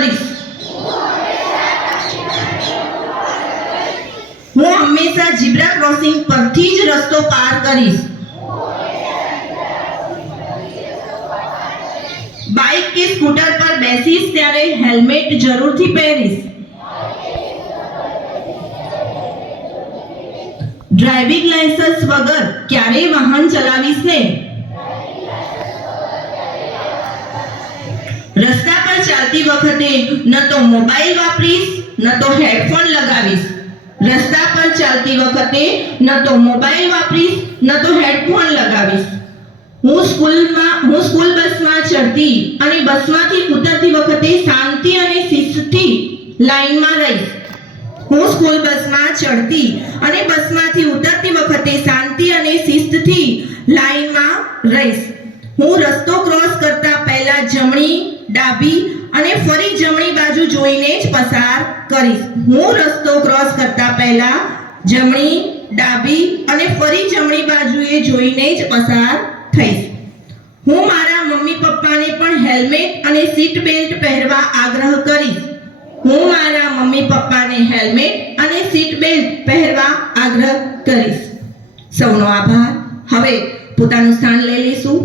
કરીશ. હું હંમેશા ઝીબ્રા ક્રોસિંગ પરથી જ રસ્તો પાર કરીશ. બાઇક કે સ્કૂટર પર બેસીશ ત્યારે હેલ્મેટ જરૂરથી પહેરીશ. ડ્રાઇવિંગ લાયસન્સ વગર ક્યારેય વાહન ચલાવીશ નહીં. રસ્તા પર ચાલતી વખતે ન તો મોબાઈલ વાપરીશ ન તો હેડફોન લગાવીશ. રસ્તા પર ચાલતી વખતે ન તો મોબાઈલ વાપરીશ ન તો હેડફોન લગાવીશ. હું સ્કૂલ બસમાં ચડતી અને બસમાંથી ઉતરતી વખતે શાંતિ અને શિસ્તથી લાઈનમાં રહીશ. હું સ્કૂલ બસમાં ચડતી અને બસમાંથી ઉતરતી વખતે શાંતિ અને શિસ્તથી લાઈનમાં રહીશ. હું રસ્તો ક્રોસ કરતા પહેલા જમણી, ડાબી અને ફરી જમણી બાજુ જોઈને જ પસાર કરીશ. હું રસ્તો ક્રોસ કરતા પહેલા જમણી, ડાબી અને ફરી જમણી બાજુએ જોઈને જ પસાર થઈશ. હું મારા મમ્મી પપ્પાને પણ હેલ્મેટ અને સીટ બેલ્ટ પહેરવા આગ્રહ કરીશ. હું મારા મમ્મી પપ્પાને હેલ્મેટ અને સીટ બેલ્ટ પહેરવા આગ્રહ કરીશ. સૌનો આભાર. હવે પોતાનું સ્થાન લઈ લઈશું.